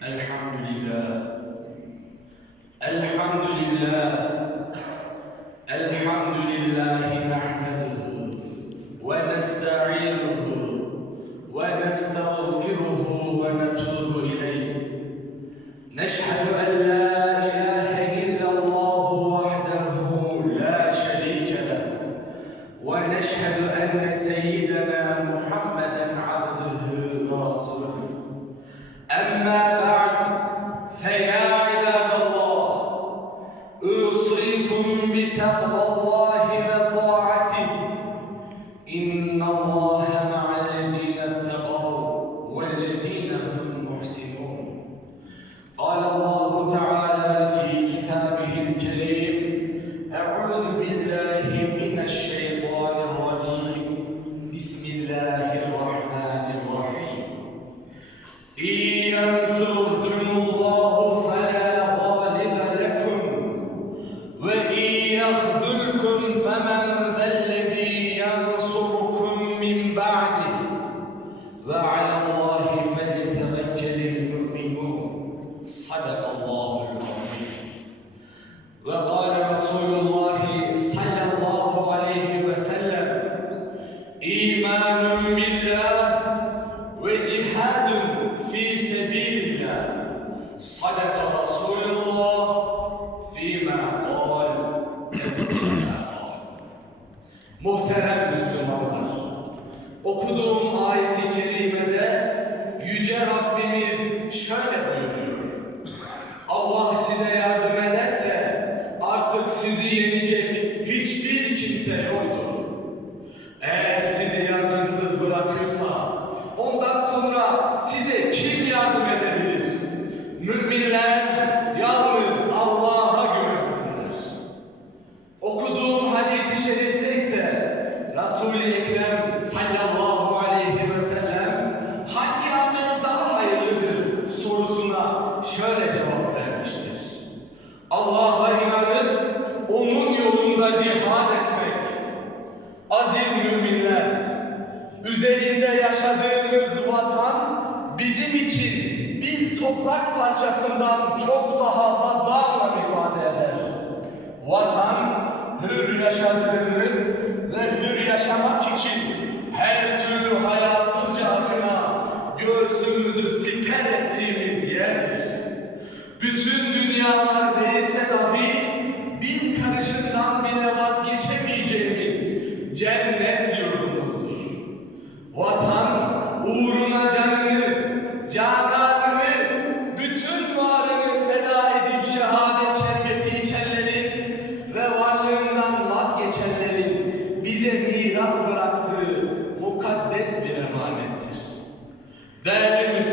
الحمد لله. الحمد لله. الحمد لله نحمده ونستعينه ونستغفره ونتوب إليه. نشهد أن لا إن الله مع الذين اتقوا والذين هم محسنون İmanun billah ve cihadun fi sebilillah. Sadaka Resulullah fîmâ kâl. Muhterem Müslümanlar, okuduğum ayet-i kerimede Yüce Rabbimiz şöyle buyuruyor. Okuduğum hadisi şerifte ise Resul-i Ekrem sallallahu aleyhi ve sellem hangi amel daha hayırlıdır sorusuna şöyle cevap vermiştir. Allah'a inanıp onun yolunda cihad etmek. Aziz müminler, üzerinde yaşadığımız vatan bizim için bir toprak parçasından çok daha fazla anlam ifade eder. Vatan, hür yaşadığımız ve hür yaşamak için her türlü hayasızca akına göğsümüzü siper ettiğimiz yerdir. Bütün dünyalar verilse dahi bir karışından bile vazgeçemeyeceğimiz cennet yurdumuzdur. Vatan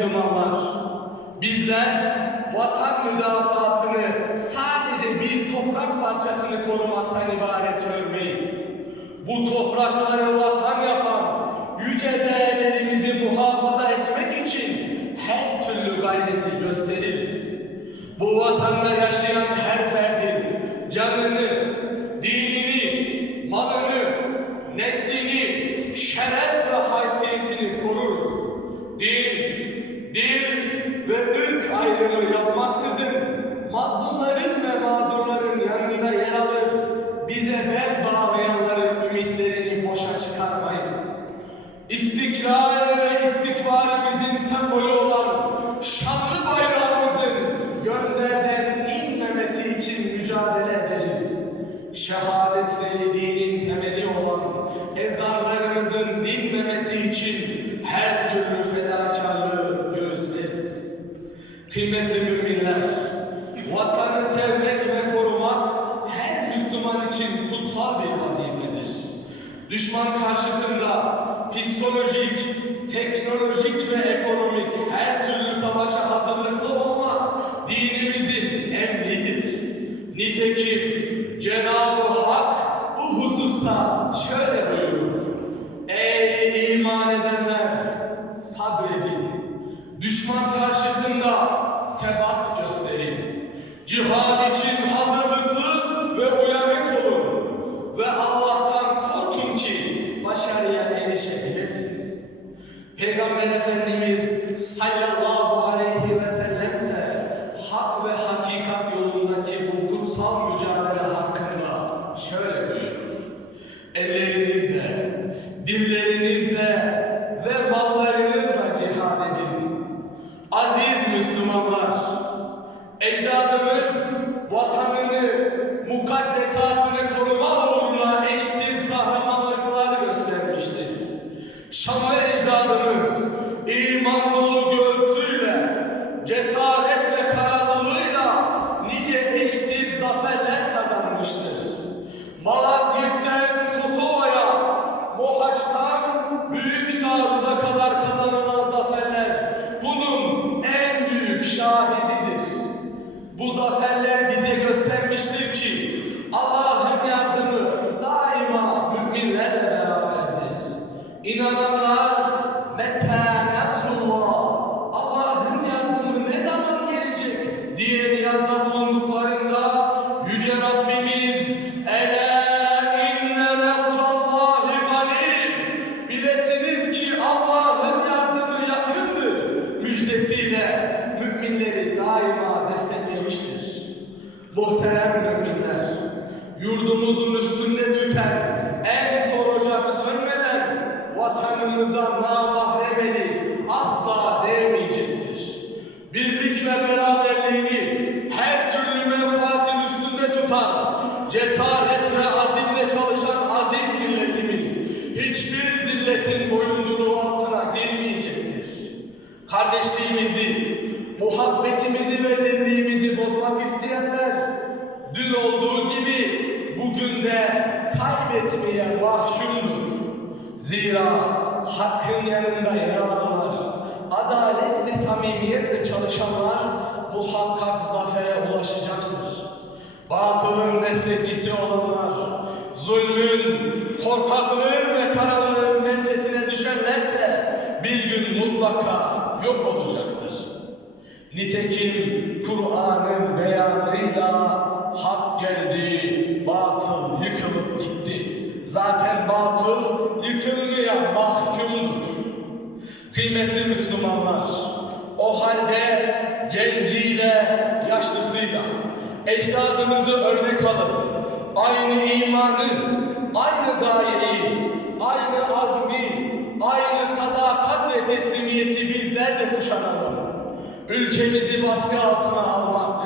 Müslümanlar, bizler vatan müdafasını sadece bir toprak parçasını korumaktan ibaret görmeyiz. Bu toprakları vatan yapan yüce değerlerimizi muhafaza etmek için her türlü gayreti gösteririz. Bu vatanda yaşayan her İstikrar ve istikbalimizin sembolü olan şanlı bayrağımızın gönderden inmemesi için mücadele ederiz. Şehadetleri dinin temeli olan ezanlarımızın dinmemesi için her türlü fedakarlığı göğüsleriz. Kıymetli müminler, vatanı sevmek ve korumak her Müslüman için kutsal bir vazifedir. Düşman karşısında psikolojik, teknolojik ve ekonomik her türlü savaşa hazırlıklı olmak dinimizin emridir. Nitekim Cenab-ı Hak bu hususta şöyle buyurur. Ey iman edenler sabredin. Düşman karşısında sebat gösterin. Cihad için hazırlıklı ve uyanık olun. Ve Allah'tan korkun ki başarıya erişebilirsiniz. Peygamber Efendimiz sallallahu aleyhi ve sellem ise hak ve hakikat yolundaki bu kutsal mücadele hakkında şöyle buyurur. Ellerinizle, dillerinizle ve mallarınızla cihad edin. Aziz Müslümanlar, ecdadımız vatanını, mukaddesatını koruma uğruna eşsiz kahramanlıklar göstermiştir. Şanlı ecdadımız iman dolu göğsüyle, cesaret ve kararlılığıyla nice eşsiz zaferler kazanmıştır. Malazgirt'ten Kosova'ya, Mohaç'tan Büyük Taarruz'a kadar kazanılan zaferler bunun en büyük şahididir. Bu zaferler bize göstermiştir ki Allah'ın ইনাল্লাহ vatanımıza namahremeli asla değmeyecektir. Birlik ve beraberliğini her türlü menfaatin üstünde tutan, cesaret ve azimle çalışan aziz milletimiz hiçbir zilletin boyunduruğu altına girmeyecektir. Kardeşliğimizi, muhabbetimizi ve dirliğimizi bozmak isteyenler dün olduğu gibi bugün de kaybetmeye mahkumdur. Zira hakkın yanında yer alanlar, adalet ve samimiyetle çalışanlar muhakkak zafere ulaşacaktır. Batılın destekçisi olanlar, zulmün, korkaklığın ve karanlığın pençesine düşerlerse bir gün mutlaka yok olacaktır. Nitekim Kur'an'ın beyanıyla hak geldi, batıl yıkılıp gitti. Zaten batıl yıkılmaya mahkumdur. Kıymetli Müslümanlar, o halde genciyle, yaşlısıyla, ecdadımızı örnek alıp, aynı imanı, aynı gayeyi, aynı azmi, aynı sadakat ve teslimiyeti bizler de kuşanalım. Ülkemizi baskı altına almak,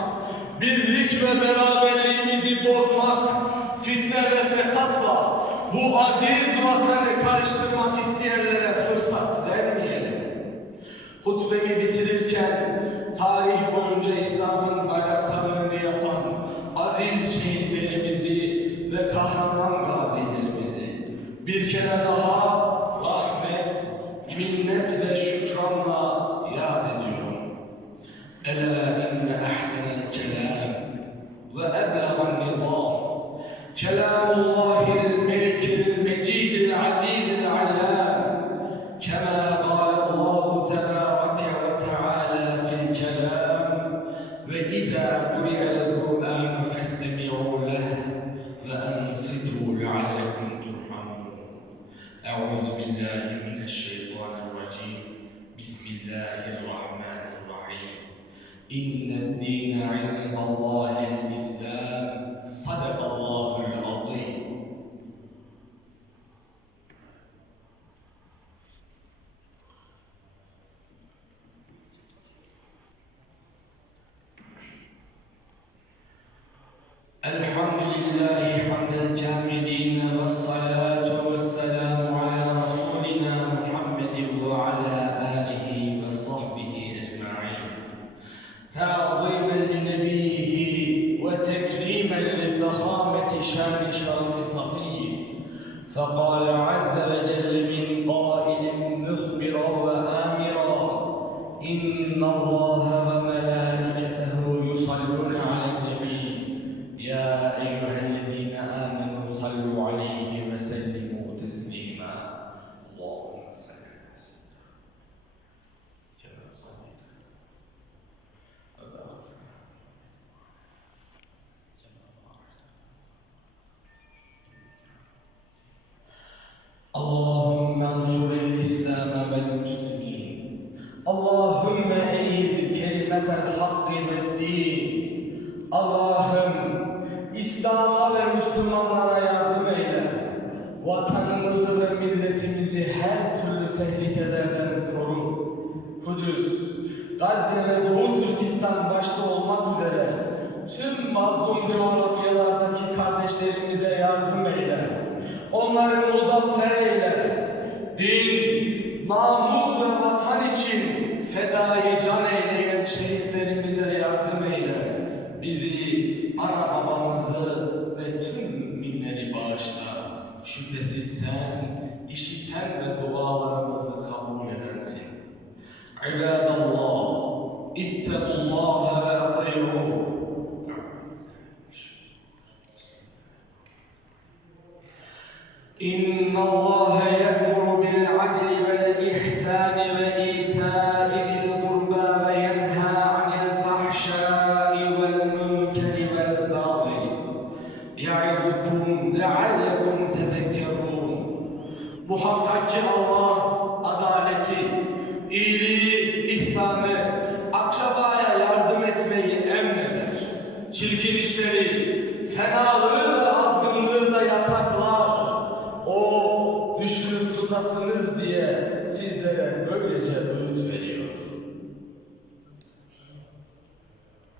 birlik ve beraberliğimizi bozmak, fitne ve fesatla bu Akdeniz suratlarını karıştırmak isteyenlere fırsat vermeyelim. Hutbemi bitirirken tarih boyunca İslam'ın bayraktarlığını yapan aziz şehitlerimizi ve kahraman gazilerimizi bir kere daha rahmet, minnet ve şükranla yad ediyorum. Ela enne ahsenel kelam ve eblegan nizam kelamullah إن الدين عند الله. فقال عز وجل Müslümanlara yardım eyle. Vatanımızı ve milletimizi her türlü tehlikelerden koru. Kudüs, Gazze ve Doğu Türkistan başta olmak üzere tüm mazlum coğrafyalardaki kardeşlerimize yardım eyle. Onları muzaffer eyle. Din, namus ve vatan için fedai can eyleyen şehitlerimize yardım eyle. Bizi, ana ve tüm milleri bağışla. Şüphesiz sen işiten ve dualarımızı kabul edensin. İbadallah, ittakullaha ve ati'uhu. إن الله يأمر بالعدل والإحسان وإيتاء ذي iyiliği, ihsanı, akrabaya yardım etmeyi emreder. Çirkin işleri, fenalığı ve azgınlığı da yasaklar. O düşürüp tutasınız diye sizlere böylece veriyor.